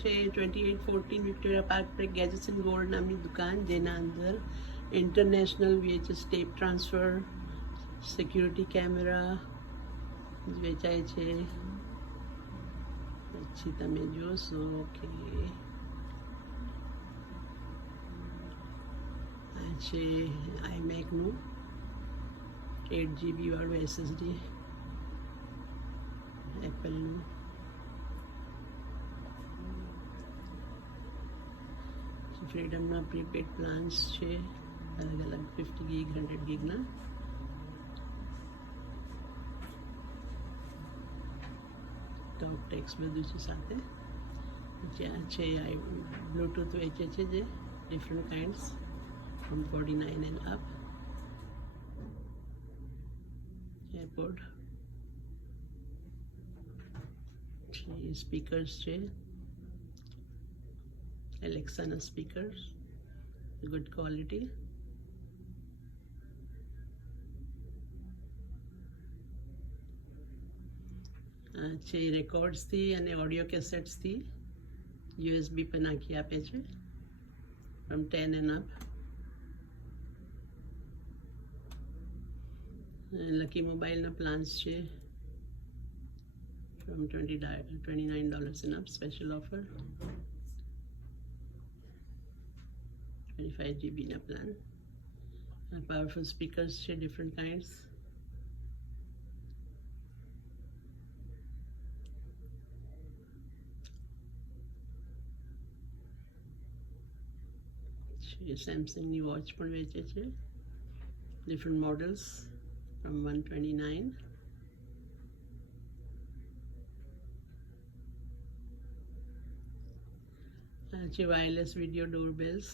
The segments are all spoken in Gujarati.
છે 2814 વિક્ટોરિયા પાર્ક પર ગેજેટ્સ એન્ડ ગોલ્ડ નામની દુકાન, જેના અંદર international VHS tape transfer, security camera વેચાય છે. પછી તમે જોશો કે આ છે iMacનું 8GB વાળું SSD, એપલનું. ફ્રીડમના પ્રીપેડ પ્લાન્સ છે, અલગ અલગ 50 GB 100 GB. ટોપ ટેક્સ બધું છે સાથે. જ્યાં છે બ્લૂટૂથ વેચે છે, જે different kinds from 49 end up. Airport speakers છે, એલેક્સાના સ્પીકર્સ, ગુડ ક્વોલિટી. છે રેકોર્ડ્સથી અને ઓડિયો કેસેટ્સથી USB પર નાખી આપે છે ફ્રોમ 10 એન્ડ અપ. લકી મોબાઈલના પ્લાન્સ છે from $29 end up, special offer. 25 GB ના પ્લાન. પાવરફુલ સ્પીકર્સ છે, ડિફરન્ટ કાઇન્ડ્સ. સેમસંગની વોચ પણ વેચે છે, ડિફરન્ટ મોડલ્સ ફ્રોમ 129. આ છે વાયરલેસ વિડીયો ડોરબેલ્સ.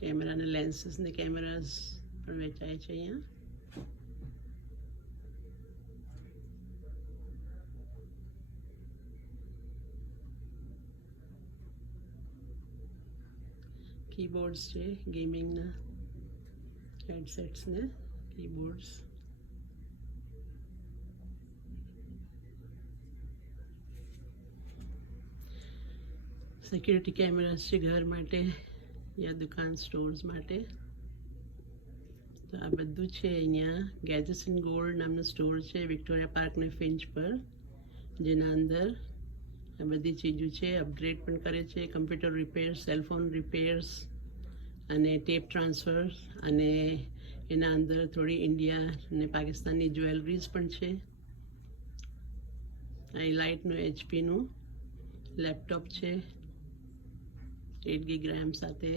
કેમેરાના લેન્સીસ ને કેમેરાસ પણ વેચાય છે અહીંયા. કીબોર્ડ્સ છે, ગેમિંગના હેડસેટ્સ ને કીબોર્ડ્સ. સિક્યુરિટી કેમેરાસ છે ઘર માટે યા દુકાન સ્ટોર્સ માટે. તો આ બધું છે અહીંયા ગેજેટ્સ એન્ડ ગોલ્ડ નામનો સ્ટોર છે વિક્ટોરિયા પાર્ક ને ફિન્ચ પર, જેના અંદર આ બધી ચીજો છે. અપગ્રેડ પણ કરે છે, કમ્પ્યુટર રિપેર્સ, સેલફોન રિપેર્સ અને ટેપ ટ્રાન્સફર, અને એના અંદર થોડી ઇન્ડિયા અને પાકિસ્તાનની જ્વેલરીઝ પણ છે. આ લાઇટનું HPનું લેપટોપ છે 8GB RAM સાથે.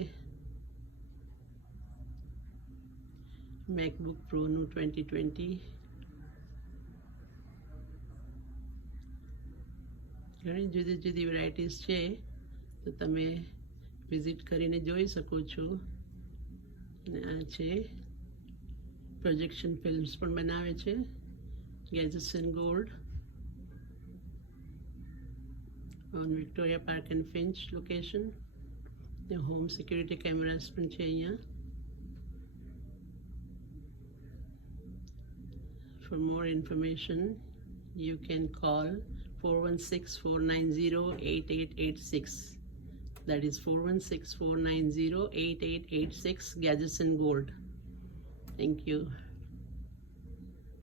મેકબુક પ્રોનું 2020. ઘણી જુદી જુદી વેરાયટીઝ છે, તો તમે વિઝિટ કરીને જોઈ શકો છો. અને આ છે પ્રોજેક્શન ફિલ્મ્સ પણ બનાવે છે gadgets and gold on Victoria park and Finch location. Home security cameras પણ છે અહીંયા. For more information, you can call 416-490-8886. That is 416-490-8886, Gadgets and Gold. Thank you.